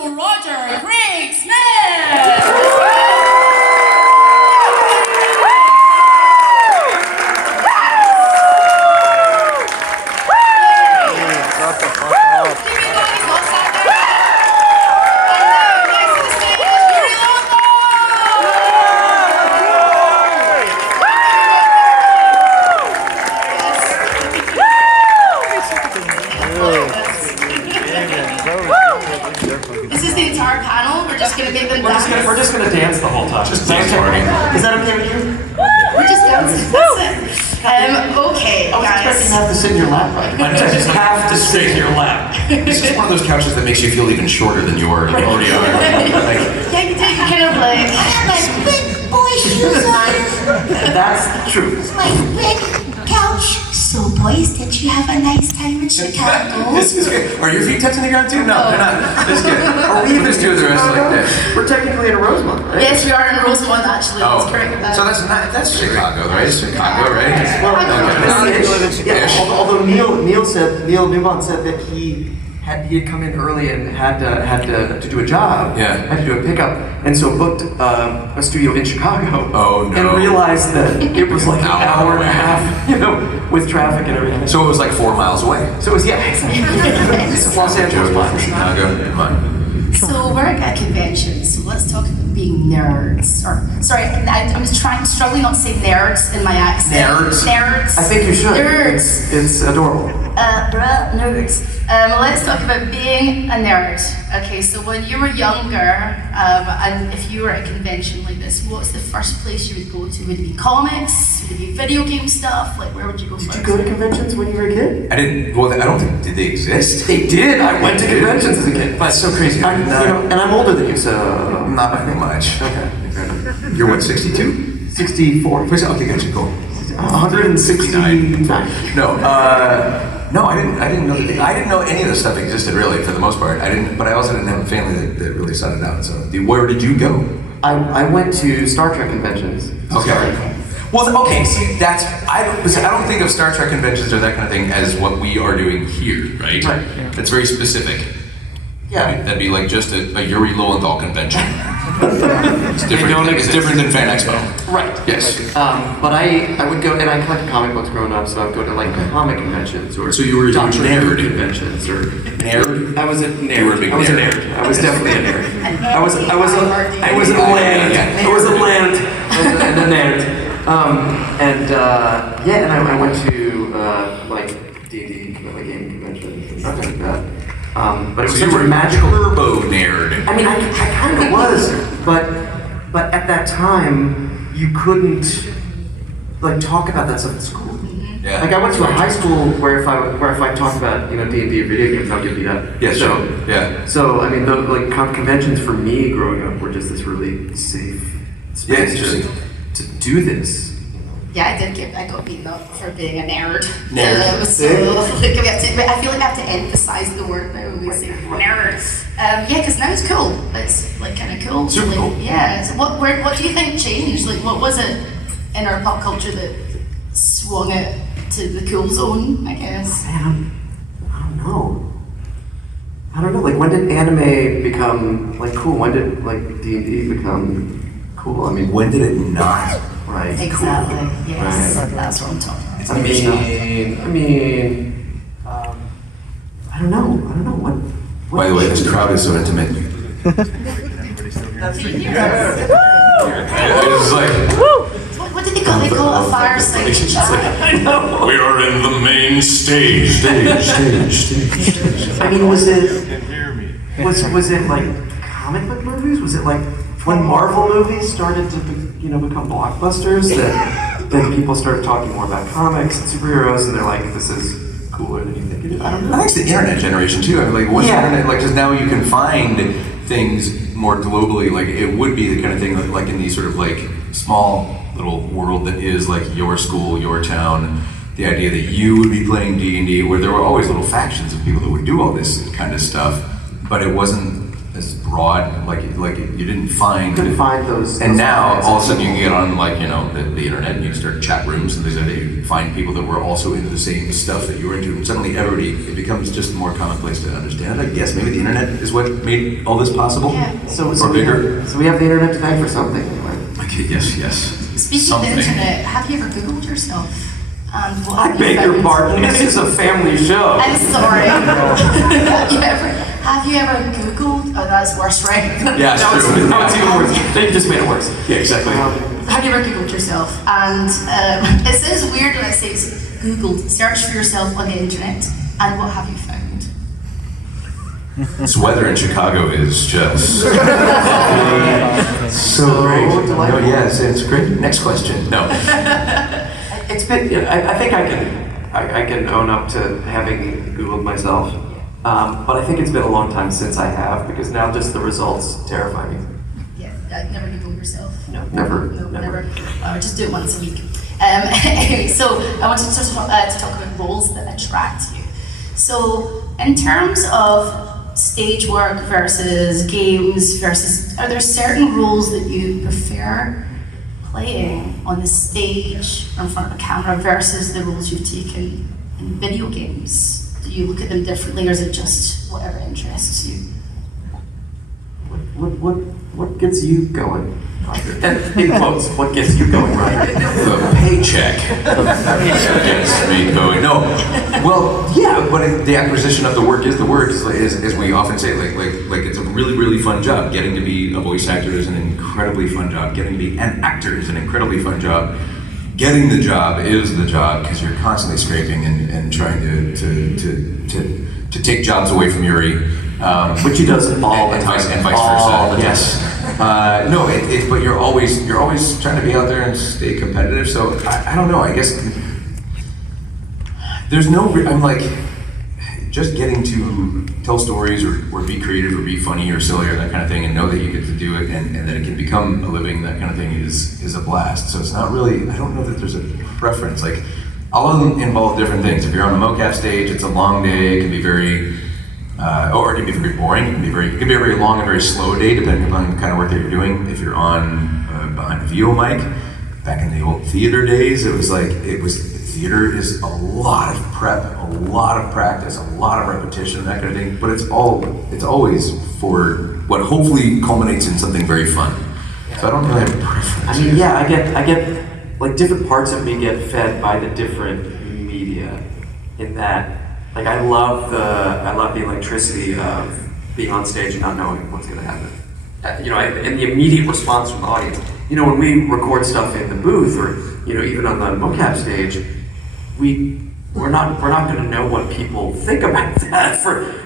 for Roger Craig Smith! This is the entire panel. We're just gonna make them dance. We're just gonna dance the whole time. Just dance party. Is that okay with you? We're just dancing. That's it. Okay, I was expecting guys. to have to sit in your lap right now. I just have to sit in your lap. This is one of those couches that makes you feel even shorter than you already are. Like, Yeah, you do. You kind of like. I have my big boy shoes on, That's the truth. my big couch. So boys, did you have a nice time in Chicago? this is good. Are your feet touching the ground too? No, they're not. This is good. Are we just do the rest like this? We're technically in Rosemont, right? Yes, we are in Rosemont actually. Oh, That's correct. so that's Chicago, right? It's Chicago, right? Yeah, Ish. although Neil Newmont said that he had come in early and had to do a job. Yeah. Had to do a pickup, and so booked a studio in Chicago. Oh, no. And realized that it was like an hour and a half, with traffic and everything. So it was like 4 miles away. So it was exactly. It's Los Angeles Joke for Chicago. Come on. So we're at conventions, so let's talk about being nerds. Or sorry, I'm struggling not to say nerds in my accent. Nerds? Nerds. I think you should. Nerds. It's adorable. Nerds. Let's talk about being a nerd. Okay, so when you were younger, and if you were at a convention like this, what's the first place you would go to? Would it be comics? Would it be video game stuff? Like, where would you go first? Did you go to conventions when you were a kid? I didn't. Well, I don't think. Did they exist? They did. I went to conventions as a kid. That's so crazy. And I'm older than you, so Not by much. okay. Fair enough. You're what? 62? 64. Okay, gotcha. Cool. 169. No, I didn't know that. I didn't know any of this stuff existed really, for the most part. But I also didn't have a family that really sought it out. So, where did you go? I went to Star Trek conventions. Okay. Well, okay. See, I don't think of Star Trek conventions or that kind of thing as what we are doing here, right? Right. That's very specific. Yeah. That'd be like just a Yuri Lowenthal convention. It's different. It's different than Fan Expo. Right. Yes. But I would go, and I collected comic books growing up, so I would go to like comic conventions or So you were a Dr. nerd. Who conventions or Nerd? I was a nerd. You were a big I was nerd. a nerd. I was definitely a nerd. I was a land. I was a land and a nerd. And I went to like D&D like gaming conventions and stuff like that. But it was So you such were a magical. turbo nerd. I mean, I kind of was, but at that time you couldn't like talk about that stuff at school. Yeah. Like I went to a high school where if I talked about D&D or video games, I would get beat up. Yeah, So sure. Yeah. so I mean, the conventions for me growing up were just this really safe Yeah, space interesting. to do this. Yeah, I got beaten up for being a nerd. Nerd. So like, I feel like I have to emphasize the word now when we say nerd. Yeah, because now it's cool. It's like kind of cool. Super like, cool. Yeah. So what do you think changed? Like, what was it in our pop culture that swung it to the cool zone? I guess. Man, I don't know. Like, when did anime become like cool? When did like D&D become cool? I mean, When did it not? right? Exactly. Cool. Yes. Right. That's what I'm talking about. I mean, I don't know. What By the way, this crowd is so intimate. It's like, What did they call it? They call it a fireside chat. we are in the main stage. I mean, was it like comic book movies? Was it like when Marvel movies started to become blockbusters that then people started talking more about comics and superheroes, and they're like, this is cooler than you think it is? I don't know. I think it's the internet generation too. I mean, like, once the internet, like, because now you can find things more globally. Like, it would be the kind of thing that, like, in these sort of like small little world that is like your school, your town. The idea that you would be playing D&D, where there were always little factions of people that would do all this kind of stuff, but it wasn't as broad. Like you didn't find. Couldn't find those. And those now pockets. all of a sudden you can get on the internet and you can start chat rooms and things like that. You find people that were also into the same stuff that you were into, and suddenly it becomes just more commonplace to understand. I guess maybe the internet is what made all this possible. Yeah. So or bigger. So we have the internet to thank for something. Okay, yes. Speaking Something. of the internet, have you ever Googled yourself? And what I have beg you your found? pardon. This is a family show. I'm sorry. have you ever Googled? Oh, that's worse, right? Yeah, it's true. No, it's even worse. They just made it worse. Yeah, exactly. Have you ever Googled yourself? And it sounds weird when I say it's Googled. Search for yourself on the internet, and what have you found? This weather in Chicago is just So great. No, yes, it's great. Next question. No. It's been. I think I can own up to having Googled myself, but I think it's been a long time since I have, because now just the results terrify me. Yeah, never Googled yourself. No, never. No, never. Just do it once a week. Anyway, so I wanted to talk about roles that attract you. So, in terms of stage work versus games versus, are there certain roles that you prefer playing on the stage or in front of a camera versus the roles you've taken in video games? Do you look at them differently, or is it just whatever interests you? What gets you going, Roger? And in quotes, what gets you going, Roger? The paycheck gets me going. No, well, yeah, but the acquisition of the work is the work, as we often say. Like it's a really, really fun job. Getting to be a voice actor is an incredibly fun job. Getting to be an actor is an incredibly fun job. Getting the job is the job, because you're constantly scraping and trying to take jobs away from Yuri. Which he does all the and time. vice versa. All the time. Yes. No, but you're always trying to be out there and stay competitive. So I don't know. I guess there's no. I'm like, just getting to tell stories or be creative or be funny or silly or that kind of thing, and know that you get to do it and that it can become a living. That kind of thing is a blast. So it's not really. I don't know that there's a preference. Like, all of them involve different things. If you're on a mocap stage, it's a long day. It can be very. Or it can be very boring. It can be a very long and very slow day, depending upon the kind of work that you're doing. If you're on behind a VO mic, back in the old theater days, theater is a lot of prep, a lot of practice, a lot of repetition, that kind of thing. But it's always for what hopefully culminates in something very fun. So I don't really have a preference. I mean, yeah, I get like different parts of me get fed by the different media. In that. Like I love the electricity of being on stage and not knowing what's going to happen. And the immediate response from the audience. When we record stuff in the booth, or even on the mocap stage, we're not going to know what people think about that.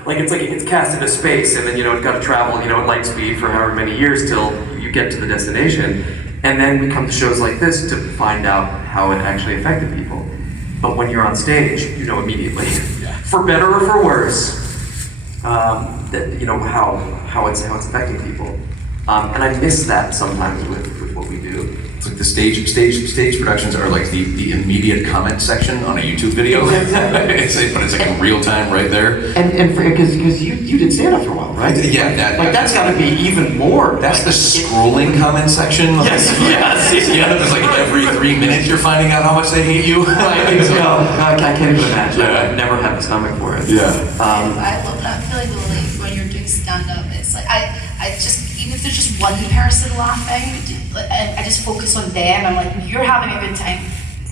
It's cast into space, and then it's got to travel at light speed for however many years till you get to the destination, and then we come to shows like this to find out how it actually affected people. But when you're on stage, you know immediately, for better or for worse, how it's affecting people, and I miss that sometimes with what we do. It's like the stage productions are like the immediate comment section on a YouTube video. But it's like in real time right there. And because you did stand up for a while, right? Yeah, that's got to be even more. That's the scrolling comment section. Yes. Yeah, there's like every 3 minutes you're finding out how much they hate you. I can't even imagine. Yeah. I've never had the stomach for it. Yeah. I love that feeling though, like when you're doing stand-up, it's like I just, even if there's just one person laughing, I just focus on them. I'm like, you're having a good time.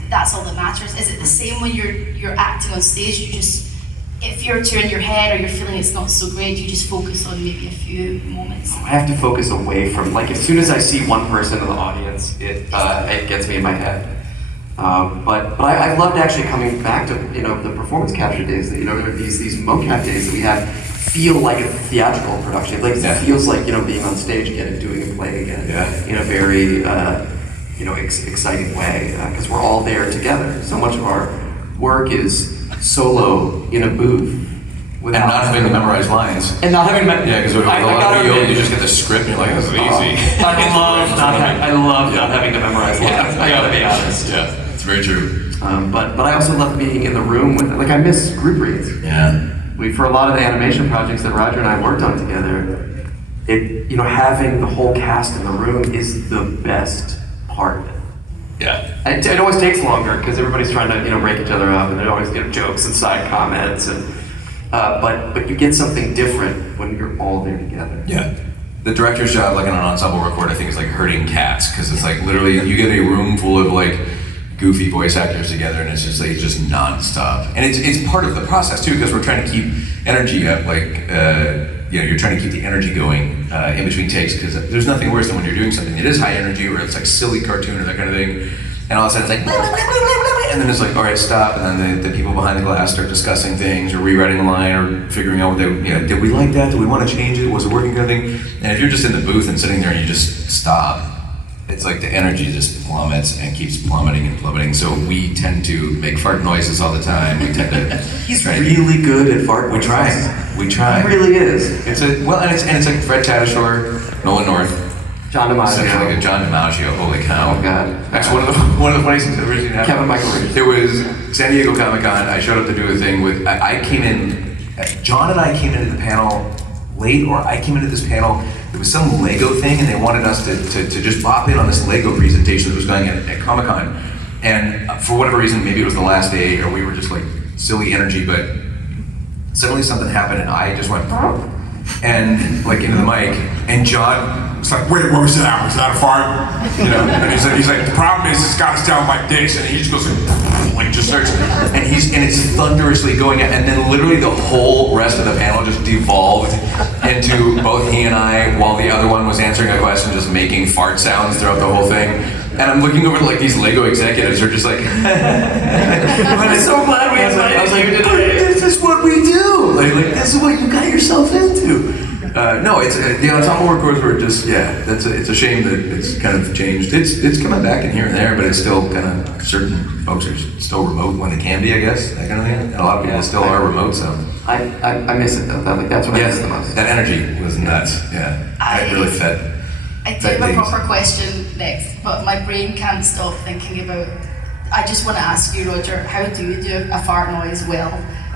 That's all that matters. Is it the same when you're acting on stage? You just, if you're in your head or you're feeling it's not so great, you just focus on maybe a few moments. I have to focus away from, like, as soon as I see one person in the audience, it gets me in my head. But I loved actually coming back to the performance capture days that these mocap days that we have feel like a theatrical production. Like it feels like being on stage again and doing a play again in a very exciting way, because we're all there together. So much of our work is solo in a booth. Without not having to memorize lines. And not having because with a lot of you just get the script and you're like, this is easy. I love not having to memorize lines. I gotta be honest. Yeah, it's very true. But I also love being in the room with it. Like I miss group reads. Yeah. For a lot of the animation projects that Roger and I worked on together, having the whole cast in the room is the best part of it. Yeah. And it always takes longer because everybody's trying to break each other up, and they always get jokes and side comments, and but you get something different when you're all there together. Yeah. The director's job, like in an ensemble record, I think is like herding cats, because it's like literally you get a room full of like goofy voice actors together, and it's just nonstop. And it's part of the process too, because we're trying to keep energy up, like you're trying to keep the energy going in between takes, because there's nothing worse than when you're doing something that is high energy, or it's like silly cartoon or that kind of thing, and all of a sudden it's like, and then it's like, all right, stop, and then the people behind the glass start discussing things, or rewriting a line, or figuring out what did we like that? Did we want to change it? Was it working, kind of thing? And if you're just in the booth and sitting there and you just stop, it's like the energy just plummets and keeps plummeting and plummeting. So we tend to make fart noises all the time. We tend to. He's really good at fart noises. We try. He really is. It's like Fred Tatasciore, Nolan North. John DiMaggio. John DiMaggio, holy cow. Oh God. Actually, one of the funniest things that originally happened. Kevin Michael Reeves. It was San Diego Comic-Con. I showed up to do a thing with, I came in, John and I came into the panel late, or I came into this panel, there was some Lego thing, and they wanted us to just pop in on this Lego presentation that was going at Comic-Con. And for whatever reason, maybe it was the last day, or we were just like silly energy, but suddenly something happened, and I just went, and like into the mic, and John was like, wait, what was that? Was that a fart? And he's like, the problem is it's got to sound like this, and he just goes like just starts, and it's thunderously going at, and then literally the whole rest of the panel just devolved into both he and I, while the other one was answering a question, just making fart sounds throughout the whole thing. And I'm looking over like these Lego executives are just like, I'm so glad we invited you today. This is what we do. Like this is what you got yourself into. No, it's the ensemble records were just it's a shame that it's kind of changed. It's coming back in here and there, but it's still kind of certain folks are still remote when they can be, I guess, that kind of thing. And a lot of people still are remote, so. I miss it though. That's what I miss the most. That energy was nuts. Yeah, it really fed. I do have a proper question next, but my brain can't stop thinking about. I just want to ask you, Roger, how do you do a fart noise well?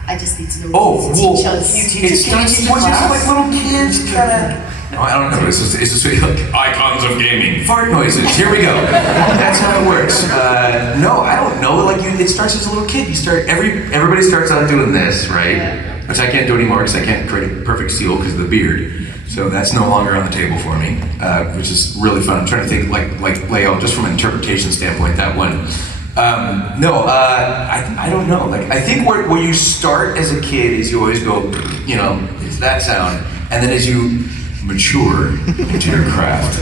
I just need to know. Teach us. It's just like little kids kind of. No, I don't know. It's just like icons of gaming. Fart noises. Here we go. That's how it works. No, I don't know. Like it starts as a little kid. Everybody starts out doing this, right? Yeah. Which I can't do anymore because I can't create a perfect seal because of the beard. So that's no longer on the table for me, which is really fun. I'm trying to think like Leo, just from an interpretation standpoint, that one. I don't know. Like I think where you start as a kid is you always go, it's that sound, and then as you mature into your craft,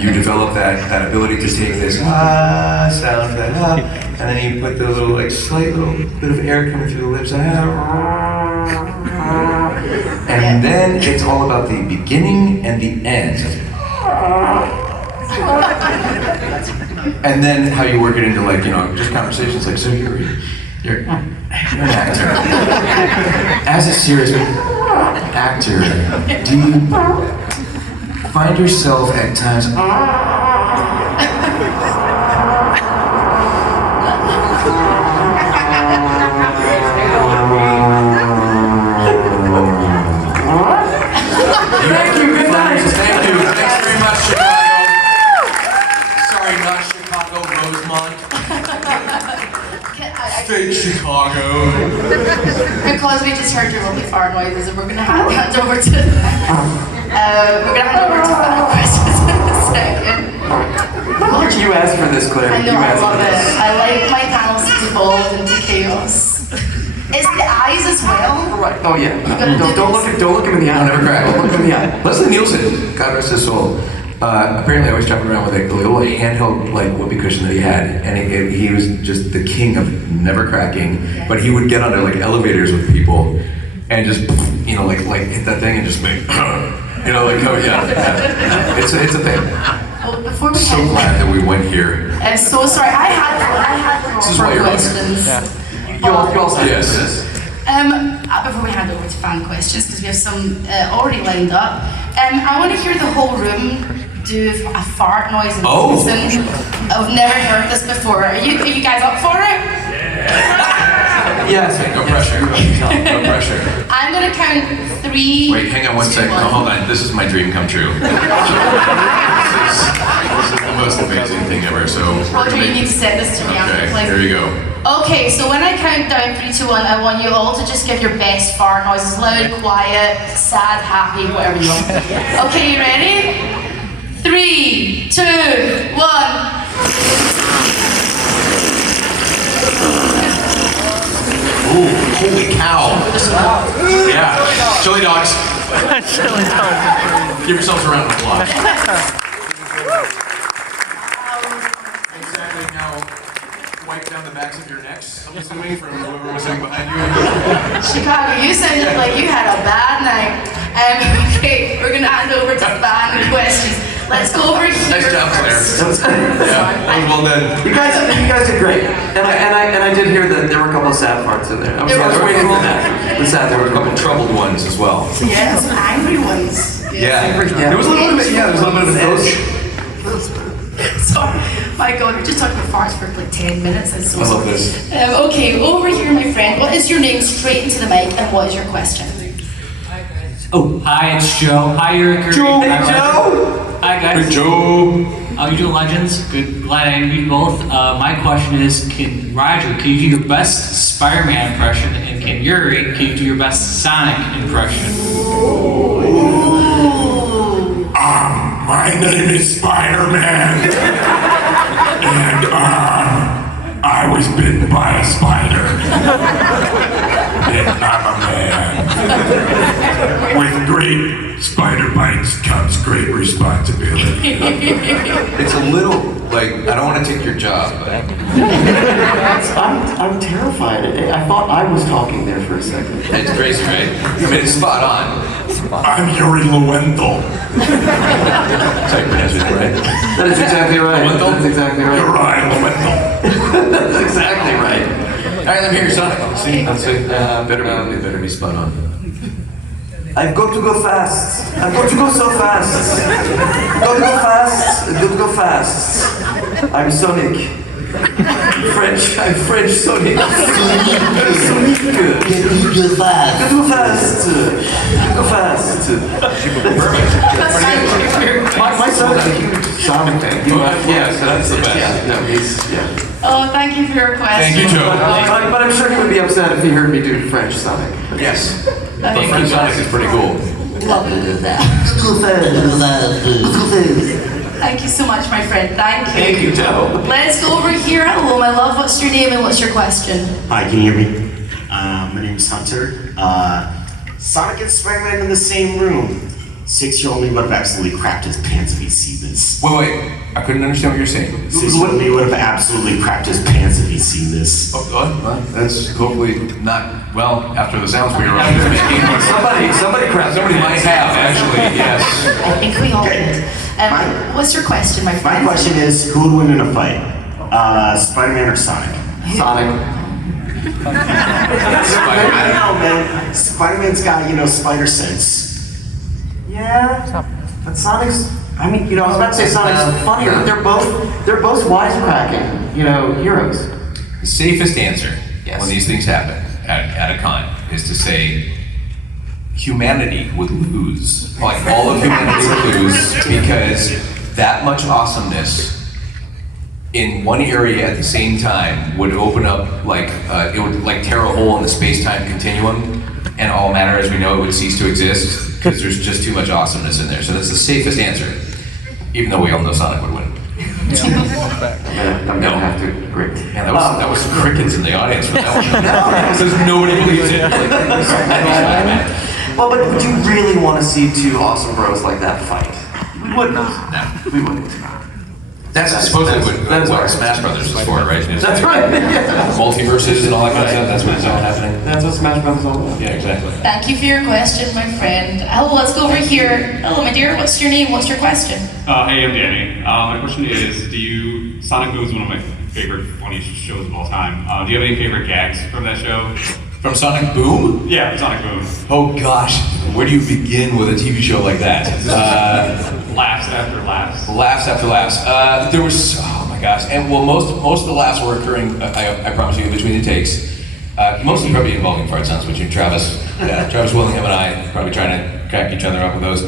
you develop that ability to take this sound, and then you put the little slight little bit of air coming through the lips, and then it's all about the beginning and the end. And then how you work it into just conversations like, so Yuri, you're an actor. As a serious actor, do you find yourself at times Thank you. Good night. Thank you. Thanks very much, Chicago. Sorry, not Chicago, Rosemont. Fake Chicago. Because we just heard your lovely fart noises, and we're going to hand over to fan questions in a second. You asked for this, Claire. I know, I love it. I like my panels to devolve into chaos. Is the eyes as well? Right. Oh yeah. Don't look him in the eye. I'll never crack. Don't look him in the eye. Leslie Nielsen, God rest his soul. Apparently, I was jumping around with a little handheld whoopee cushion that he had, and he was just the king of never cracking. But he would get onto elevators with people, and just hit that thing and just make It's a thing. Well, before we So glad that we went here. I'm so sorry. I had This is why more you're questions. You all said Yes. Before we hand over to fan questions, because we have some already lined up, I want to hear the whole room do a fart noise in unison. I've never heard this before. Are you guys up for it? Yeah. Yes. Okay, no pressure. No pressure. I'm gonna count 3. Wait, hang on one 2, second. 1. Oh, hold on. This is my dream come true. This is the most amazing thing ever. So we're Roger, gonna you make. need to set this to me after, Okay, please. here we go. Okay, so when I count down 3, 2, 1, I want you all to just give your best fart noises. Loud, quiet, sad, happy, whatever you want. Okay, you ready? 3, 2, 1. Ooh, holy cow. Yeah. Chili dogs. Give yourselves a round of applause. Exactly. Now, wipe down the backs of your necks, I'm assuming, from whoever was sitting behind you. Chicago, you sounded like you had a bad night. Okay, we're gonna hand over to fan questions. Let's go over here. Nice job, Claire. first. Yeah, that was well done. You guys did great. And I did hear that there were a couple of sad parts in there. I was waiting for that. The sad, There were a couple troubled ones as well. Yeah, some angry ones. Yeah. There was a little bit, there was a little bit of an edge. Sorry, my God, we're just talking about farts for like 10 minutes. I'm so I love sorry. this. Okay, over here, my friend. What is your name? Straight into the mic, and what is your question? Oh, hi, it's Joe. Hi, Yuri. Joe. Hi, Hey, Roger. Joe. Hi, guys. Hey, Joe. How you doing, legends? Good. Glad I interviewed both. My question is, Roger, can you do your best Spider-Man impression, and can Yuri, can you do your best Sonic impression? My name is Spider-Man. And I was bitten by a spider. And I'm a man. With great spider bites comes great responsibility. It's a little, like, I don't want to take your job, but I'm terrified. I thought I was talking there for a second. it's crazy, right? I mean, it's spot on. I'm Yuri Lowenthal. That's how you pronounce it, right? That is exactly right. Lowenthal? That's exactly right. Uri Lowenthal. That's exactly right. All right, let me hear your Sonic. See, that's it. Better be spot on. I've got to go fast. I've got to go so fast. Got to go fast. Got to go fast. I'm Sonic. French. I'm French Sonic. Sonic. Go fast. Got to go fast. Go fast. My son's a huge Sonic fan. Yeah, so that's the best. Yeah, no, he's, yeah. Oh, thank you for your question. Thank you, Joe. But I'm sure he would be upset if he heard me do French Sonic. Yes. But French Sonic is pretty cool. Thank you so much, my friend. Thank you. Thank you, Joe. Let's go over here. Hello, my love. What's your name and what's your question? Hi, can you hear me? My name's Hunter. Sonic and Spider-Man in the same room. 6-year-old me would have absolutely crapped his pants if he'd seen this. Wait. I couldn't understand what you're saying. 6-year-old me would have absolutely crapped his pants if he'd seen this. Oh, well, that's hopefully not, well, after the sounds we were just making. Somebody crapped. Somebody might have, actually, yes. I think we all Okay. did. What's your question, my My friend? question is, who would win in a fight? Spider-Man or Sonic? Sonic. I don't know, man. Spider-Man's got, spider sense. Yeah, but Sonic's. I mean, I was about to say Sonic's funnier. But they're both wisecracking, heroes. The safest answer Yes. when these things happen at a con is to say humanity would lose. Like all of humanity would lose because that much awesomeness in one area at the same time would open up it would tear a hole in the space-time continuum, and all matter as we know it would cease to exist because there's just too much awesomeness in there. So that's the safest answer, even though we all know Sonic would win. I'm gonna have to agree. Man, that was crickets in the audience for that one. Because nobody believes it. Well, but would you really want to see two awesome bros like that fight? We wouldn't. No. We wouldn't. That's supposedly what Smash Brothers is for, right? That's right. Yeah. Multiverses and all that kind of stuff. That's what it's all happening. That's what Smash Bros. is all about. Yeah, exactly. Thank you for your question, my friend. Hello, let's go over here. Hello, my dear. What's your name? What's your question? Hey, I'm Danny. My question is, Sonic Boom is one of my favorite funny shows of all time. Do you have any favorite gags from that show? From Sonic Boom? Yeah, Sonic Boom. Oh gosh, where do you begin with a TV show like that? Laughs after laughs. Laughs after laughs. There was, oh my gosh, and well, most of the laughs were occurring. I promise you, in between the takes. Mostly probably involving fart sounds, which Travis Willingham and I probably trying to crack each other up with those.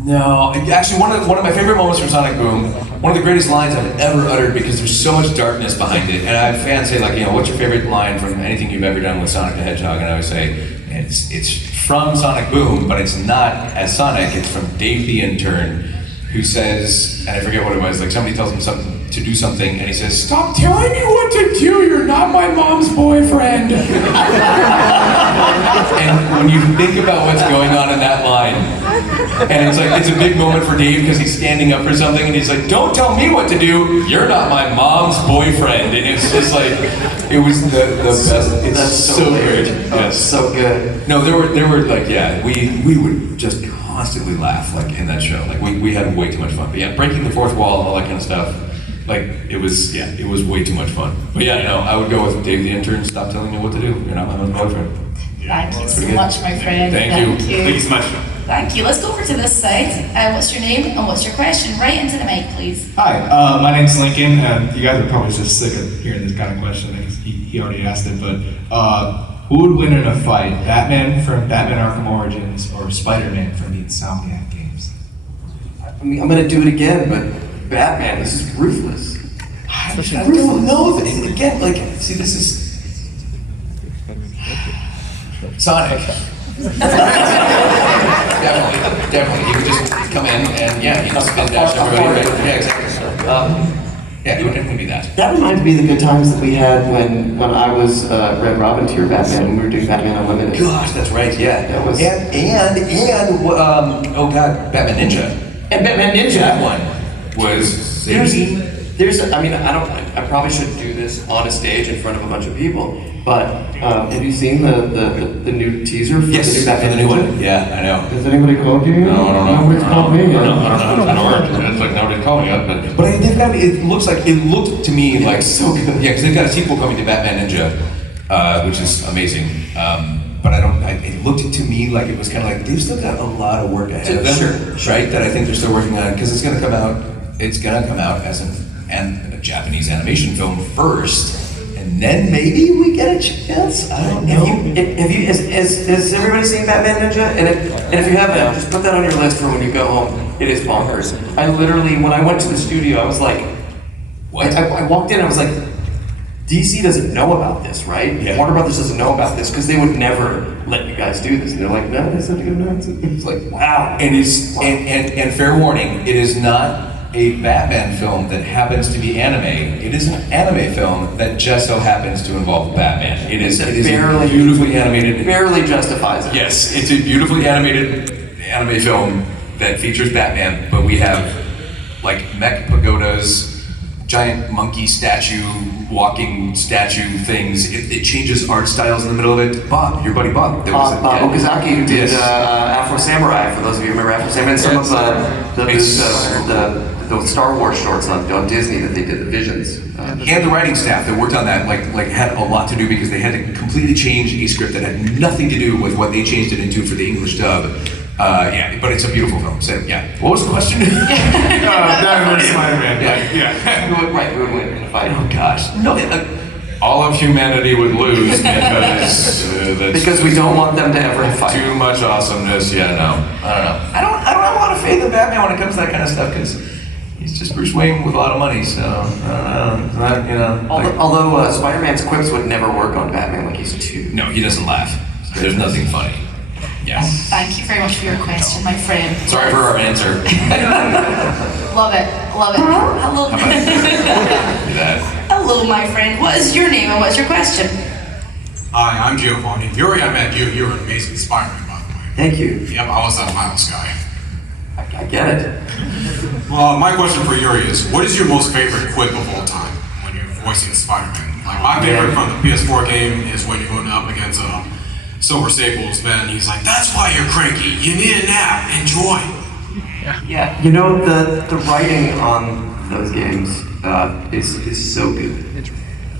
No, actually, one of my favorite moments from Sonic Boom, one of the greatest lines I've ever uttered because there's so much darkness behind it. And I have fans say, like, what's your favorite line from anything you've ever done with Sonic the Hedgehog? And I always say, it's from Sonic Boom, but it's not as Sonic. It's from Dave the Intern, who says, and I forget what it was, like somebody tells him to do something, and he says, "Stop telling me what to do, you're not my mom's boyfriend." And when you think about what's going on in that line, and it's a big moment for Dave because he's standing up for something, and he's like, "Don't tell me what to do, you're not my mom's boyfriend." And it's just like, it was the best. It's so good. Yes. So good. No, there were like, yeah, we would just constantly laugh like in that show. Like we had way too much fun. But yeah, breaking the fourth wall and all that kind of stuff. Like it was way too much fun. But yeah, no, I would go with Dave the Intern. Stop telling me what to do. You're not my mom's boyfriend. Thank you so much, my friend. Thank you. Thank you so much. Thank you. Let's go over to this side. What's your name and what's your question? Right into the mic, please. Hi, my name's Lincoln, and you guys are probably just sick of hearing this kind of question because he already asked it, but who would win in a fight, Batman from Batman Arkham Origins or Spider-Man from the Insomniac games? I mean, I'm gonna do it again, but Batman, this is ruthless. I don't know. Again, like, see, this is Sonic. Definitely. He would just come in and he would spin dash everybody. Right? Yeah, exactly. Yeah, it would definitely be that. That reminds me of the good times that we had when I was Red Robin to your Batman when we were doing Batman Unlimited. Gosh, that's right. Yeah, that was. Oh God, Batman Ninja. And Batman Ninja. That one was. I probably shouldn't do this on a stage in front of a bunch of people, but have you seen the new teaser for the new Batman? The new one. Yeah, I know. Has anybody called you? No, I don't know. Nobody's called me yet. I don't know. It's like nobody's calling me up, but they've got. It looked to me like so good. Yeah, because they've got a sequel coming to Batman Ninja, which is amazing. But it looked to me like it was kind of like they've still got a lot of work ahead of them, right? That I think they're still working on because it's going to come out as a Japanese animation film first, and then maybe we get a chance. I don't know. Has everybody seen Batman Ninja? And if you haven't, just put that on your list for when you go home. It is bonkers. I literally, when I went to the studio, I was like, what? I walked in, I was like, DC doesn't know about this, right? Yeah. Warner Brothers doesn't know about this because they would never let you guys do this. And they're like, no, that's not good enough. It's like, wow. And fair warning, it is not a Batman film that happens to be anime. It is an anime film that just so happens to involve Batman. It is barely beautifully animated. Barely justifies it. Yes, it's a beautifully animated anime film that features Batman, but we have like mech pagodas, giant monkey statue, walking statue things. It changes art styles in the middle of it. Bob, your buddy Bob. Bob Okazaki, who did Afro Samurai, for those of you who remember Afro Samurai, and some of the Star Wars shorts on Disney that they did, the Visions. And the writing staff that worked on that like had a lot to do because they had to completely change a script that had nothing to do with what they changed it into for the English dub. But it's a beautiful film. So what was the question? Batman vs. Spider-Man. Right, who would win in a fight? Oh gosh, no. All of humanity would lose because we don't want them to ever fight. Too much awesomeness. Yeah, no, I don't know. I don't have a lot of faith in Batman when it comes to that kind of stuff because he's just Bruce Wayne with a lot of money. So I don't know. Although Spider-Man's quips would never work on Batman, like he's too. No, he doesn't laugh. There's nothing funny. Yes. Thank you very much for your question, my friend. Sorry for our answer. Love it. Hello. Hello, my friend. What is your name and what's your question? Hi, I'm Giovanni. Yuri, I met you. You're an amazing Spider-Man, by the way. Thank you. Yep, I was that Miles guy. I get it. Well, my question for Yuri is, what is your most favorite quip of all time when you're voicing Spider-Man? Like, my favorite from the PS4 game is when you're going up against Silver Sable's man. He's like, that's why you're cranky. You need a nap. Enjoy. Yeah. You know, the writing on those games is so good.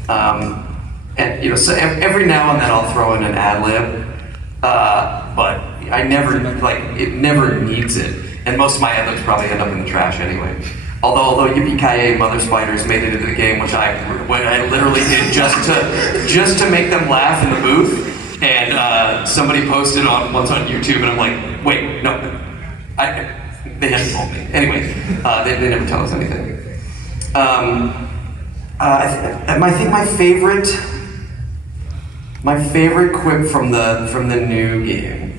And so every now and then I'll throw in an ad lib, but I never it never needs it. And most of my ad libs probably end up in the trash anyway. Although Yippee-ki-yay, Mother Spiders made it into the game, which I literally did just to make them laugh in the booth. And somebody posted once on YouTube, and I'm like, wait, no, they hadn't told me. Anyway, they never tell us anything. I think my favorite quip from the new game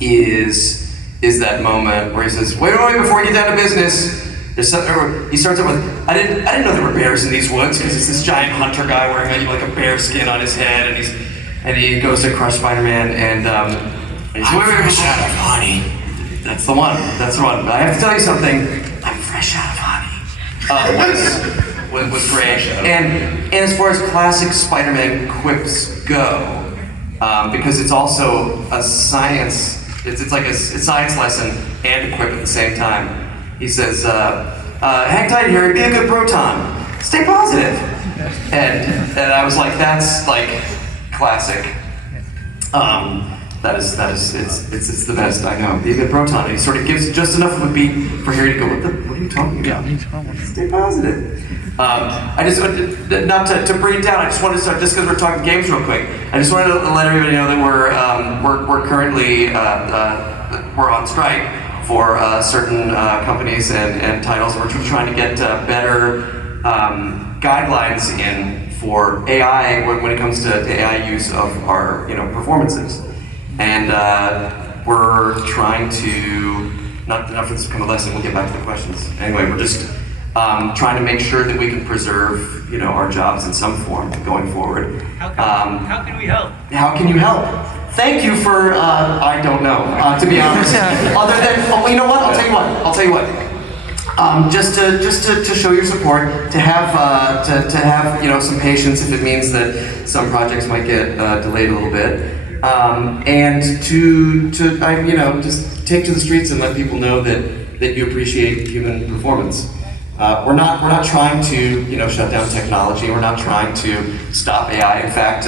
is that moment where he says, "Wait, before you get down to business." He starts out with, I didn't know there were bears in these woods, because it's this giant hunter guy wearing like a bear skin on his head, and he goes to crush Spider-Man, and he's I'm fresh out of honey. That's the one. But I have to tell you something. I'm fresh out of honey. Was great. And as far as classic Spider-Man quips go, because it's also a science. It's like a science lesson and a quip at the same time. He says, "Hang tight, Yuri. Be a good proton. Stay positive." And I was like, that's like classic. It's the best I know. Be a good proton. And he sort of gives just enough of a beat for Harry to go, what are you talking about? Stay positive. I just not to bring it down. I just wanted to start just because we're talking games real quick. I just wanted to let everybody know that we're currently we're on strike for certain companies and titles. We're trying to get better guidelines in for AI when it comes to AI use of our performances, and we're trying to not for this to become a lesson. We'll get back to the questions. Anyway, we're just trying to make sure that we can preserve our jobs in some form going forward. How can we help? How can you help? Thank you for, I don't know, to be honest. Other than, you know what? I'll tell you what. Just to show your support, to have some patience if it means that some projects might get delayed a little bit, and to just take to the streets and let people know that you appreciate human performance. We're not trying to shut down technology. We're not trying to stop AI. In fact,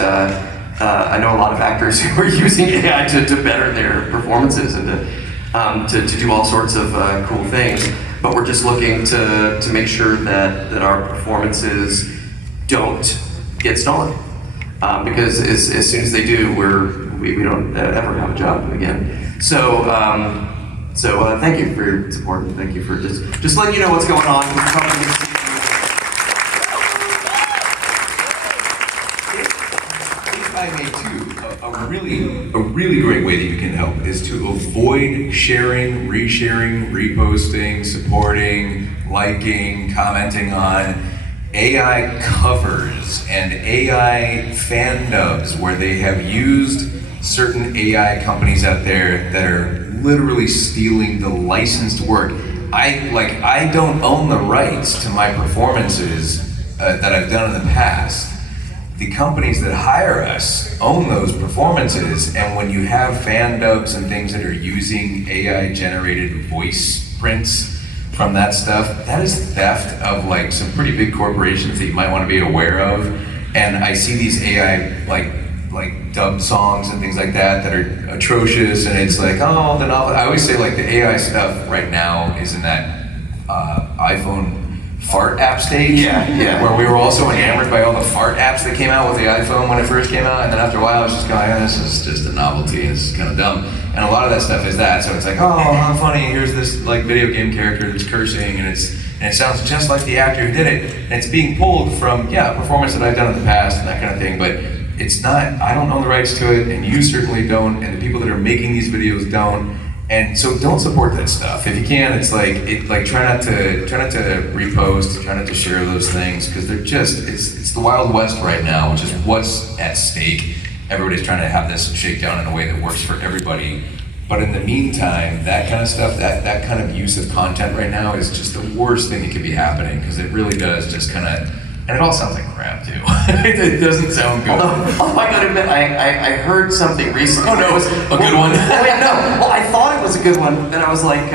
I know a lot of actors who are using AI to better their performances and to do all sorts of cool things. But we're just looking to make sure that our performances don't get stolen. Because as soon as they do, we don't ever have a job again. So thank you for your support, and thank you for just letting you know what's going on. I may too, a really great way that you can help is to avoid sharing, resharing, reposting, supporting, liking, commenting on AI covers and AI fandoms where they have used certain AI companies out there that are literally stealing the licensed work. I don't own the rights to my performances that I've done in the past. The companies that hire us own those performances, and when you have fan dubs and things that are using AI-generated voice prints from that stuff, that is theft of some pretty big corporations that you might want to be aware of. And I see these AI like dub songs and things like that are atrocious, and it's like, oh, the novel. I always say the AI stuff right now is in that iPhone fart app stage, where we were also enamored by all the fart apps that came out with the iPhone when it first came out, and then after a while I was just going, this is just a novelty, it's kind of dumb. And a lot of that stuff is that, so it's like, oh, how funny, here's this video game character that's cursing, and it sounds just like the actor who did it, and it's being pulled from, performance that I've done in the past and that kind of thing, but it's not, I don't own the rights to it, and you certainly don't, and the people that are making these videos don't. And so don't support that stuff. If you can, it's try not to repost, try not to share those things, because they're just, it's the Wild West right now, which is what's at stake. Everybody's trying to have this shakedown in a way that works for everybody. But in the meantime, that kind of stuff, that kind of use of content right now is just the worst thing that could be happening, because it really does just kind of, and it all sounds like crap too. It doesn't sound good. Although I gotta admit, I heard something recently. Oh no, it was a good one. Wait, no. Well, I thought it was a good one. And I was like,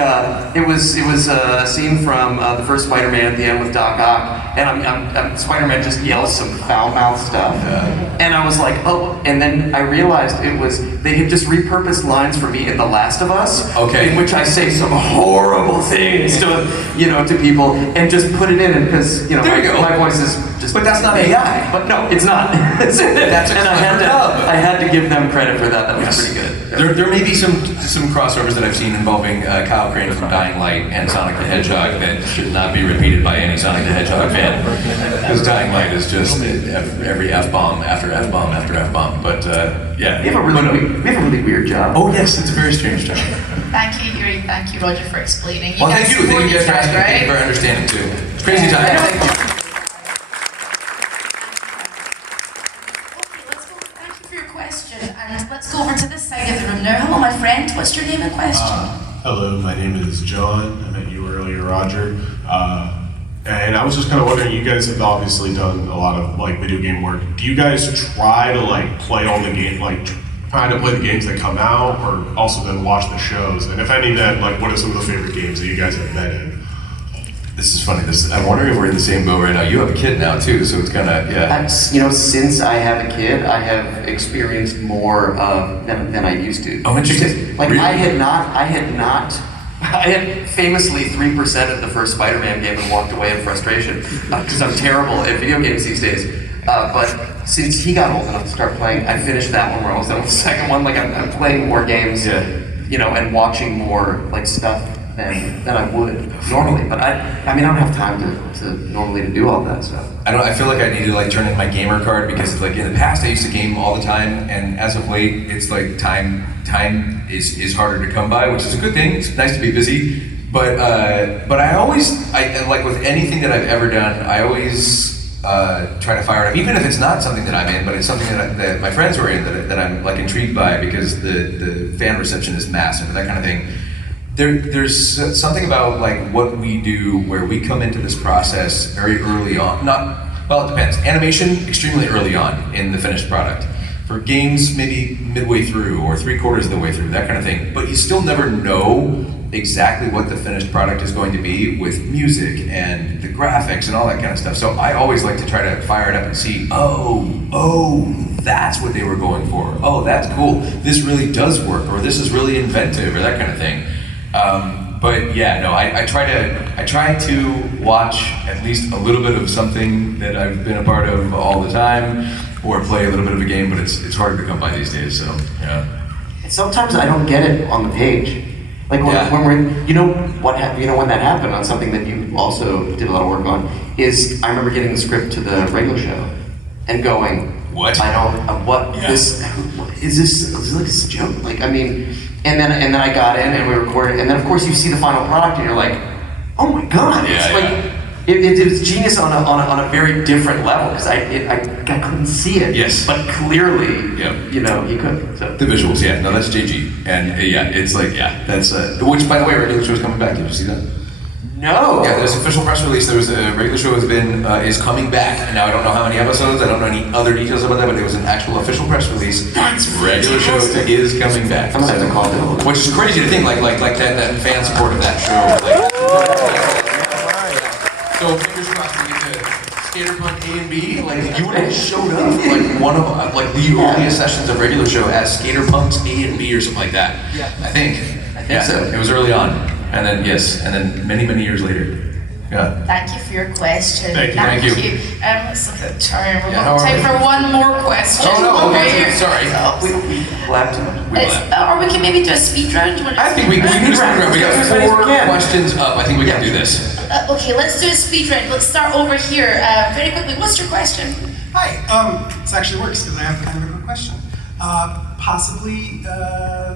it was a scene from the first Spider-Man at the end with Doc Ock, and Spider-Man just yells some foul-mouthed stuff, and I was like, oh, and then I realized they had just repurposed lines for me in The Last of Us, in which I say some horrible things to people, and just put it in, because my voice is just. But that's not AI. But no, it's not. That's and I had to give them credit for that. That was pretty good. There may be some crossovers that I've seen involving Kyle Crane from Dying Light and Sonic the Hedgehog that should not be repeated by any Sonic the Hedgehog fan, because Dying Light is just every F-bomb after F-bomb after F-bomb. But yeah, we have a really weird job. Oh yes, it's a very strange job. Thank you, Yuri. Thank you, Roger, for explaining. Well, thank you. Thank you guys for asking. Right? Thank you for understanding too. It's crazy time. Thank you. Thank you for your question, and let's go over to this side of the room now. Hello, my friend. What's your name and question? Hello, my name is John. I met you earlier, Roger. And I was just kind of wondering, you guys have obviously done a lot of like video game work. Do you guys try to like play all the game, like try to play the games that come out, or also then watch the shows? And if any, then like what are some of the favorite games that you guys have been in? This is funny. I'm wondering if we're in the same boat right now. You have a kid now too, so it's kind of Since I have a kid, I have experienced more than I used to. Oh, interesting. Because, like, really? I had famously 3% of the first Spider-Man game and walked away in frustration because I'm terrible at video games these days. But since he got old enough to start playing, I finished that one where I was done with the second one. Like I'm playing more games, and watching more like stuff than I would normally. But I don't have time to normally do all that stuff. I feel like I need to like turn in my gamer card, because like in the past I used to game all the time, and as of late it's like time is harder to come by, which is a good thing. It's nice to be busy, but I always like with anything that I've ever done, I always try to fire it up, even if it's not something that I'm in, but it's something that my friends are in that I'm like intrigued by, because the fan reception is massive and that kind of thing. There's something about like what we do where we come into this process very early on. It depends. Animation, extremely early on in the finished product. For games, maybe midway through or 3/4 of the way through, that kind of thing. But you still never know exactly what the finished product is going to be with music and the graphics and all that kind of stuff. So I always like to try to fire it up and see, that's what they were going for. Oh, that's cool. This really does work, or this is really inventive, or that kind of thing. But yeah, no, I try to watch at least a little bit of something that I've been a part of all the time, or play a little bit of a game, but it's hard to come by these days, so yeah. Sometimes I don't get it on the page. Like when we're, when that happened on something that you also did a lot of work on, is I remember getting the script to the regular show and going, what? Is this like a joke? Like, I mean, and then I got in and we recorded, and then of course you see the final product and you're like, oh my god, it was genius on a very different level, because I couldn't see it. Yes. But clearly, he could. So. The visuals, that's JG, and it's like that's which, by the way, regular show is coming back. Did you see that? No. Yeah, there's an official press release. There was a regular show is coming back, and now I don't know how many episodes. I don't know any other details about that, but there was an actual official press release. That's regular show is coming back. I'm gonna have to call it. Which is crazy to think, like that fan support of that show. So fingers crossed we get to Skater Punk A and B. Like you would have showed up for like one of the earliest sessions of regular show as Skater Punk's A and B or something like that. Yeah. I think so. It was early on, and then many years later. Yeah. Thank you for your question. Thank you. Let's look at the time. We've got time for one more question. Oh no! Sorry. Or we can maybe do a speed round. I think we can do a speed round. We got 4 questions up. I think we can do this. Okay, let's do a speed round. Let's start over here. Very quickly, what's your question? Hi. This actually works because I have kind of a quick question. Possibly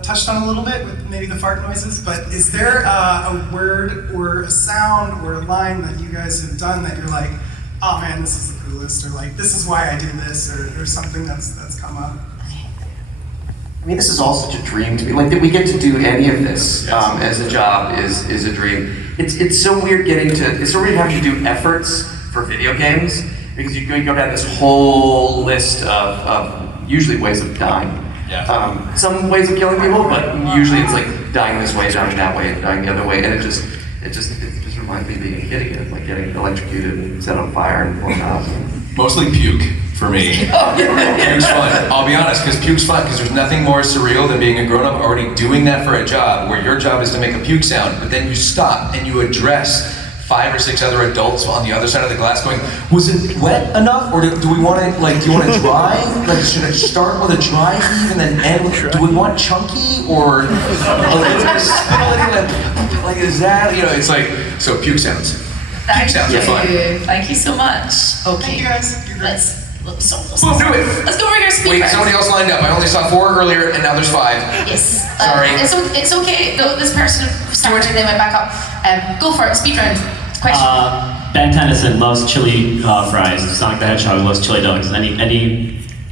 touched on a little bit with maybe the fart noises, but is there a word or a sound or a line that you guys have done that you're like, oh man, this is the coolest, or like, this is why I do this, or something that's come up? I mean, this is all such a dream to me. Like, that we get to do any of this as a job is a dream. It's so weird it's so weird having to do efforts for video games, because you go down this whole list of usually ways of dying. Yeah. Some ways of killing people, but usually it's like dying this way, dying that way, and dying the other way, and it just reminds me of being a kid again, like getting electrocuted and set on fire and blown up. Mostly puke for me. Puke's fun. I'll be honest, because puke's fun, because there's nothing more surreal than being a grown-up already doing that for a job, where your job is to make a puke sound, but then you stop and you address 5 or 6 other adults on the other side of the glass going, was it wet enough, or do we want to, like, do you want it dry? Like, should it start with a dry heave and then end with, do we want chunky, or a little spilly, like, is that, you know, it's like, so puke sounds. Puke sounds are fun. Thank you so much. Okay. Thank you guys. Let's do it. Let's go over here, speed Wait, round. somebody else lined up. I only saw 4 earlier, and now there's 5. Yes. Sorry. It's okay. No, this person started and they went back up. Go for it. Speed round. Question. Ben Tennyson loves chili fries. Sonic the Hedgehog loves chili dogs.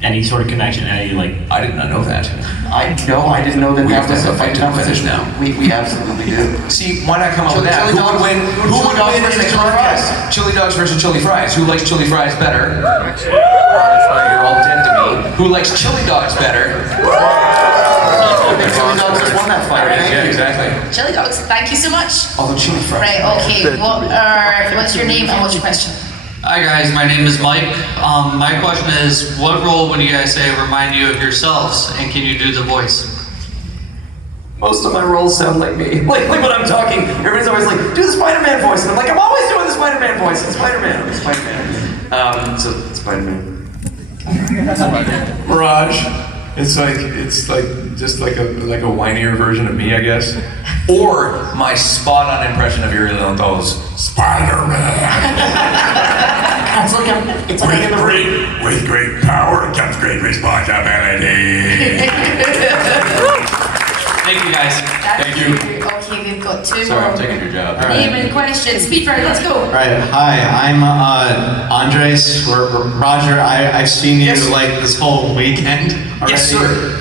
Any sort of connection? Any like? I did not know that. I didn't know that We have that was to a fight to the finish now. We absolutely do. See, why not come up with that? Chili Who would dogs- win? chili Who would dogs win in versus the chili contest? fries. Chili dogs versus chili fries. Who likes chili fries better? You're all dead to me. Who likes chili dogs better? Chili dogs just won that fight. Thank Yeah, you. exactly. Chili dogs. Thank you so much. Although chili fries. Right. Okay. What's your name and what's your question? Hi guys, my name is Mike. My question is, what role would you guys say remind you of yourselves, and can you do the voice? Most of my roles sound like me. Like when I'm talking, everybody's always like, do the Spider-Man voice. And I'm like, I'm always doing the Spider-Man voice. It's Spider-Man. I'm Spider-Man. So Spider-Man. Mirage. It's like just like a whinier version of me, I guess. Or my spot-on impression of Yuri Lowenthal's Spider-Man. It's like in the With great power comes great responsibility. Thank you guys. Thank you. Okay, we've got 2 Sorry, more. I'm taking your job. Name and question. Speed round. Let's go. Right. Hi, I'm Andres. Roger, I've seen you like this whole weekend already. Yes, sir.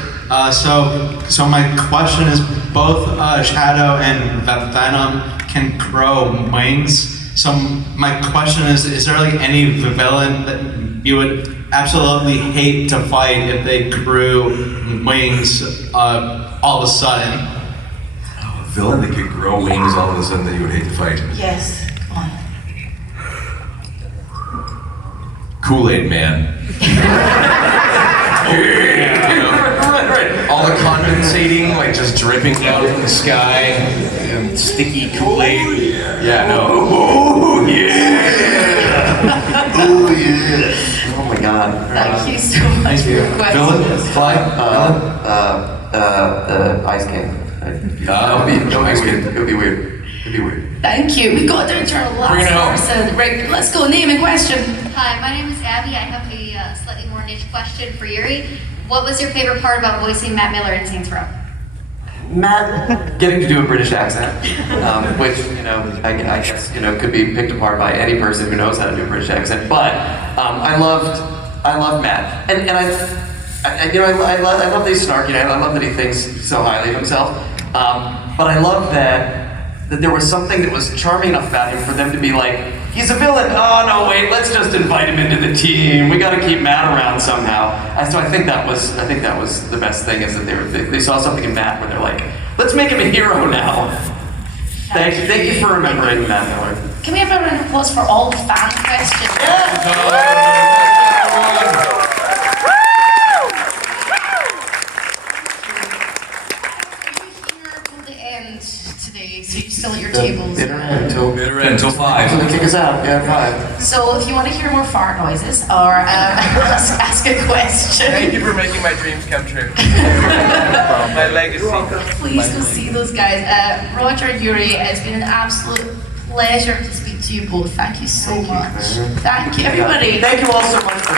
So my question is, both Shadow and Venom can grow wings. So my question is there like any villain that you would absolutely hate to fight if they grew wings all of a sudden? A villain that could grow wings all of a sudden that you would hate to fight. Yes. Come on. Kool-Aid Man. You know, all the condensating, like just dripping down from the sky, and sticky Kool-Aid. Yeah, no. Oh yeah! Oh yeah! Oh my God! Thank you so much for your question. Villain? Fly? Ice King. It would be weird. Thank you. We've got down to our Bring it home. last person. Right, let's go. Name and question. Hi, my name is Abby. I have a slightly more niche question for Yuri. What was your favorite part about voicing Matt Miller in Saints Row? Matt getting to do a British accent, which I guess could be picked apart by any person who knows how to do a British accent. But I loved Matt, and I love that he's snarky. I love that he thinks so highly of himself. But I love that there was something that was charming enough about him for them to be like, he's a villain. Oh no, wait, let's just invite him into the team. We got to keep Matt around somehow. So I think that was the best thing, is that they saw something in Matt where they're like, let's make him a hero now. Thank you for remembering Matt Miller. Can we have a round of applause for all the fan questions? Today, so you still at your tables. Bitter end until 5. So they kick us out. Yeah, 5. So if you want to hear more fart noises or ask a question. Thank you for making my dreams come true. My legacy. Please go see those guys. Roger and Yuri, it's been an absolute pleasure to speak to you both. Thank you so much. Thank you, everybody. Thank you all so much for